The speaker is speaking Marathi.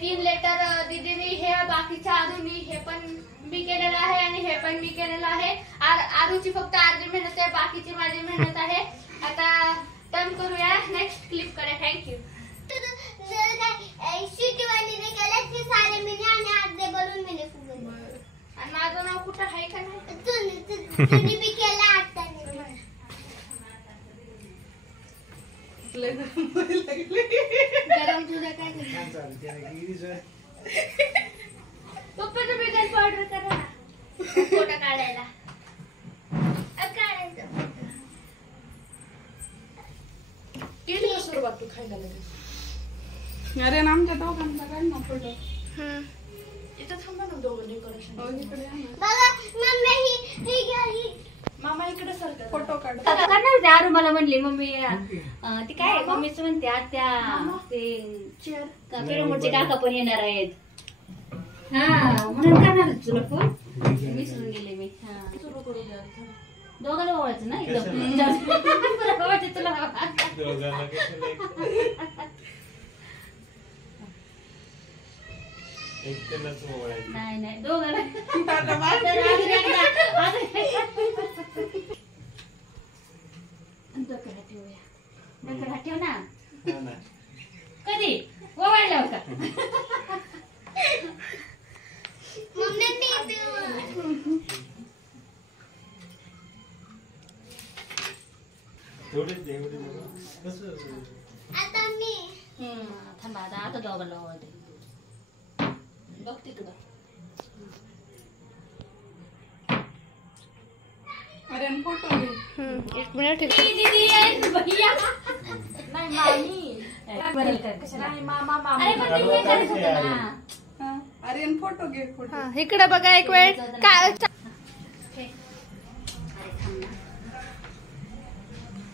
3 लेटर दीदीने हे बाकीच्या अजून हे पण मी केलेलं आहे आणि हे पण मी केलेलं आहे. आरूची फक्त अर्धी मेहनत आहे, बाकीची माझी मेहनत आहे. आता टर्न करूया, नेक्स्ट क्लिप करूया. थँक्यू. आणि माझं नाव कुठं आहे का नाही? गरम तुझं काय पप्पाचं मेकअप ऑर्डर करा ना फोटो काढायला. केली का सुरुवात तू खायला लगेच? अरे ना आमच्या दोघांना काढ ना फोटो. इथं थांबा ना दोघं डेकोरेशन. मामा इकडे सरका फोटो काढ. करणार होते आरू मला म्हणली मम्मी ती काय मम्मीच म्हणते आत्या ते पिरमुडचे काका पण येणार आहेत. हा म्हणून करणार तुला फोन विसरून गेले मी. हा सुरू करू द्या. दोघांना ओळखायचं ना एकदम तुला नाही नाही दोघांना ठेवूया ठेव ना कधी ओवाळला होता थांबा आता दोघांना ओवाळते बघते तुला. अरे फोटो घे. 1 मिनिट दीदी भैया नाही मामी नाही मामा मामा. अरे फोटो घे. फोटो इकडे बघा एक वेळ